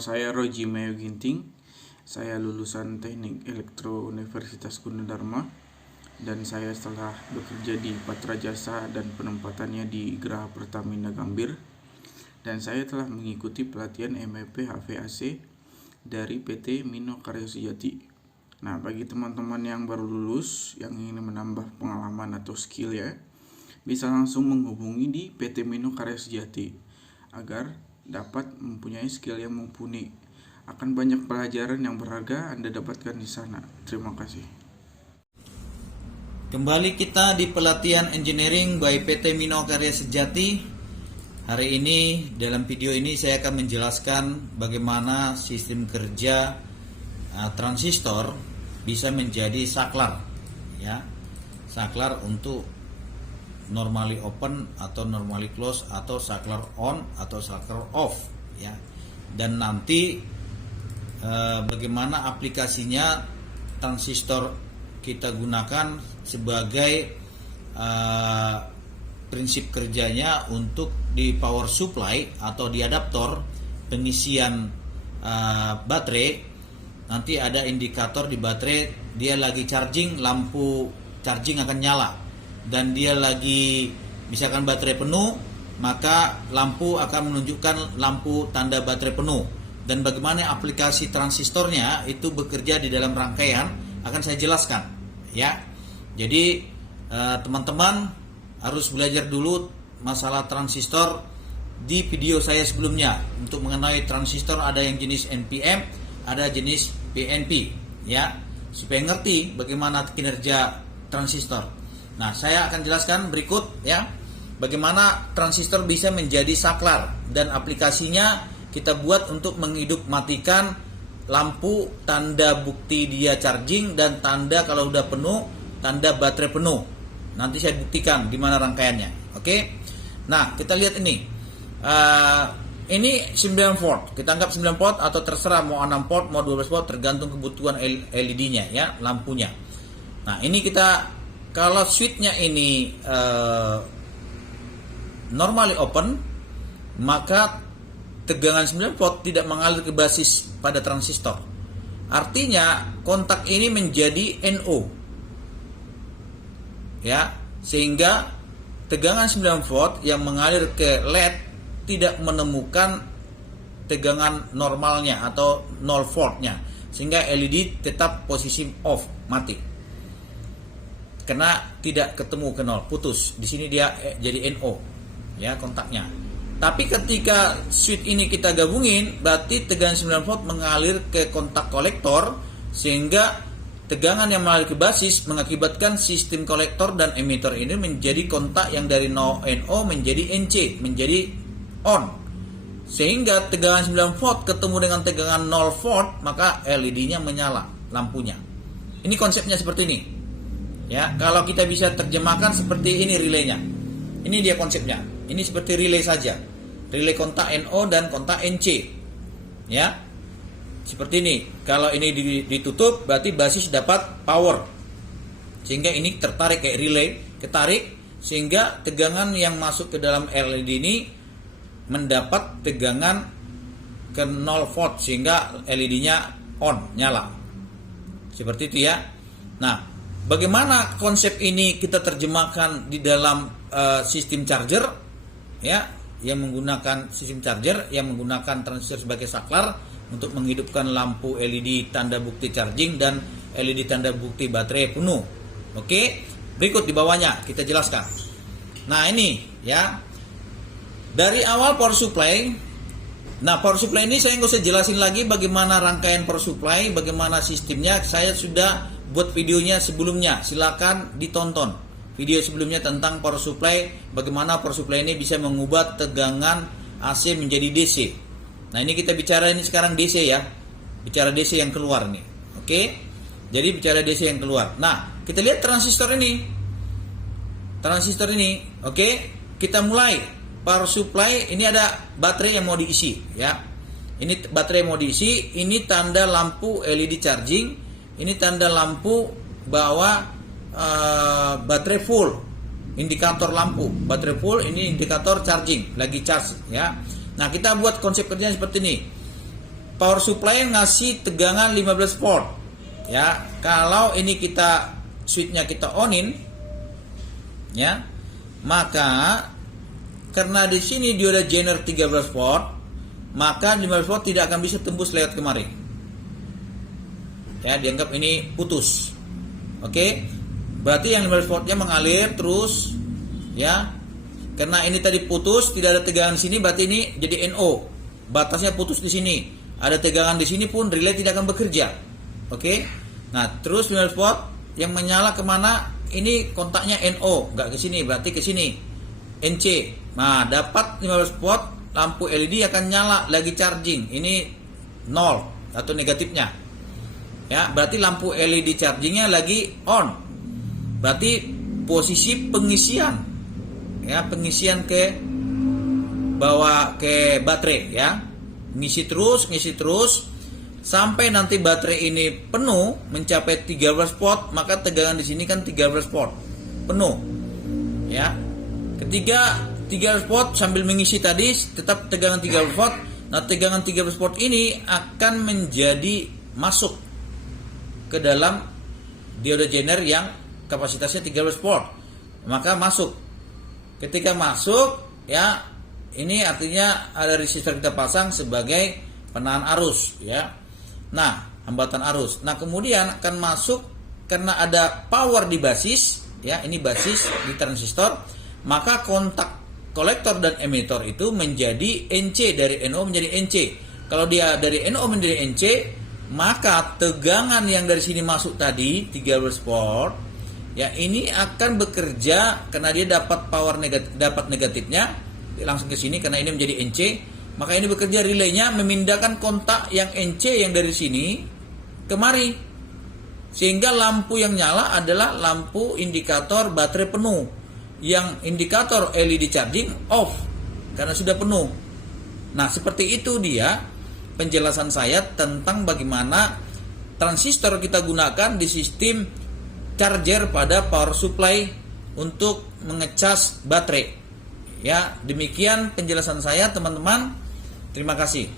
saya Roji Mayo Ginting. Saya lulusan Teknik Elektro Universitas Gunadarma dan saya telah bekerja di Patra Jasa dan penempatannya di Geraha Pertamina Gambir. Dan saya telah mengikuti pelatihan MEP HVAC dari PT Mino Karya Sejati. Nah, bagi teman-teman yang baru lulus yang ingin menambah pengalaman atau skill ya, bisa langsung menghubungi di PT Mino Karya Sejati agar dapat mempunyai skill yang mumpuni. Akan banyak pelajaran yang berharga Anda dapatkan di sana. Terima kasih. Kembali kita di pelatihan engineering by PT Mino Karya Sejati. Hari ini dalam video ini saya akan menjelaskan bagaimana sistem kerja transistor bisa menjadi saklar, ya, saklar untuk normally open atau normally close atau saklar on atau saklar off, ya. Dan nanti bagaimana aplikasinya transistor kita gunakan sebagai prinsip kerjanya untuk di power supply atau di adaptor pengisian baterai. Nanti ada indikator di baterai, dia lagi charging, lampu charging akan nyala. Dan dia lagi misalkan baterai penuh, maka lampu akan menunjukkan lampu tanda baterai penuh. Dan bagaimana aplikasi transistornya itu bekerja di dalam rangkaian akan saya jelaskan, ya. Jadi teman-teman harus belajar dulu masalah transistor di video saya sebelumnya. Untuk mengenai transistor ada yang jenis NPN, ada jenis PNP, ya, supaya ngerti bagaimana kinerja transistor. Nah, saya akan jelaskan berikut, ya, bagaimana transistor bisa menjadi saklar dan aplikasinya kita buat untuk menghidup matikan lampu tanda bukti dia charging dan tanda kalau udah penuh, tanda baterai penuh. Nanti saya buktikan di mana rangkaiannya. Oke. Nah, kita lihat ini. Ini 9 volt. Kita anggap 9 volt atau terserah mau 6 volt, mau 12 volt tergantung kebutuhan LED-nya, ya, lampunya. Nah, ini kita kalau switch-nya ini normally open, maka tegangan 9 volt tidak mengalir ke basis pada transistor. Artinya kontak ini menjadi NO, ya, sehingga tegangan 9 volt yang mengalir ke LED tidak menemukan tegangan normalnya atau 0 voltnya, sehingga LED tetap posisi off, mati, karena tidak ketemu ke 0, putus. Di sini dia jadi NO, ya, kontaknya. Tapi ketika switch ini kita gabungin, berarti tegangan 9 volt mengalir ke kontak kolektor, sehingga tegangan yang mengalir ke basis mengakibatkan sistem kolektor dan emitter ini menjadi kontak yang dari NO menjadi NC, menjadi on. Sehingga tegangan 9 volt ketemu dengan tegangan 0 volt, maka LED-nya menyala, lampunya. Ini konsepnya seperti ini. Ya, kalau kita bisa terjemahkan seperti ini relaynya. Ini dia konsepnya. Ini seperti relay saja. Relay kontak NO dan kontak NC. Ya. Seperti ini. Kalau ini ditutup berarti basis dapat power. Sehingga ini tertarik kayak relay, ketarik sehingga tegangan yang masuk ke dalam LED ini mendapat tegangan ke 0 volt sehingga LED-nya on, nyala. Seperti itu, ya. Nah, bagaimana konsep ini kita terjemahkan di dalam sistem charger, ya, yang menggunakan sistem charger yang menggunakan transistor sebagai saklar untuk menghidupkan lampu LED tanda bukti charging dan LED tanda bukti baterai penuh. Oke, berikut di bawahnya kita jelaskan. Nah, ini, ya, dari awal power supply. Nah, power supply ini saya nggak usah jelasin lagi bagaimana rangkaian power supply, bagaimana sistemnya. Saya sudah buat videonya sebelumnya, silakan ditonton video sebelumnya tentang power supply, bagaimana power supply ini bisa mengubah tegangan AC menjadi DC. Nah, ini kita bicara ini sekarang DC, ya, bicara DC yang keluar nih. Oke, jadi bicara DC yang keluar. Nah, kita lihat transistor ini, oke, kita mulai power supply. Ini ada baterai yang mau diisi, ya, ini baterai mau diisi. Ini tanda lampu LED charging, ini tanda lampu bahwa baterai full, indikator lampu baterai full. Ini indikator charging, lagi charge, ya. Nah, kita buat konsep kerjanya seperti ini. power supply ngasih tegangan 15 volt. Ya, kalau ini kita switchnya kita onin, ya, maka karena di sini dioda Zener 13 volt, maka 15 volt tidak akan bisa tembus lewat kemari. Ya, dianggap ini putus. Oke, berarti yang 15 voltnya mengalir terus, ya. Karena ini tadi putus, tidak ada tegangan di sini, berarti ini jadi NO. Batasnya putus di sini. Ada tegangan di sini pun relay tidak akan bekerja. Oke. Nah, terus 15 volt yang menyala kemana? Ini kontaknya NO, nggak ke sini, berarti ke sini. NC. Nah, dapat 15 volt, lampu LED akan nyala lagi charging. Ini 0 atau negatifnya. Ya, berarti lampu LED chargingnya lagi on. Berarti posisi pengisian. Ya, pengisian ke bawa ke baterai, ya. Ngisi terus sampai nanti baterai ini penuh mencapai 13 volt, maka tegangan di sini kan 13 volt penuh. Ya. Ketika 13 volt sambil mengisi tadi tetap tegangan 13 volt. Nah, tegangan 13 volt ini akan menjadi masuk ke dalam dioda Zener yang kapasitasnya 13 volt. Maka masuk. Ketika masuk, ya, ini artinya ada resistor kita pasang sebagai penahan arus, ya. Nah, hambatan arus. Nah, kemudian akan masuk karena ada power di basis, ya, ini basis di transistor, maka kontak kolektor dan emitor itu menjadi NC, dari NO menjadi NC. Kalau dia dari NO menjadi NC, maka tegangan yang dari sini masuk tadi 13 volt, ya, ini akan bekerja karena dia dapat power negatifnya langsung ke sini karena ini menjadi NC, maka ini bekerja relaynya memindahkan kontak yang NC yang dari sini kemari, sehingga lampu yang nyala adalah lampu indikator baterai penuh, yang indikator LED charging off karena sudah penuh. Nah, seperti itu dia penjelasan saya tentang bagaimana transistor kita gunakan di sistem charger pada power supply untuk mengecas baterai. Ya, demikian penjelasan saya, teman-teman. Terima kasih.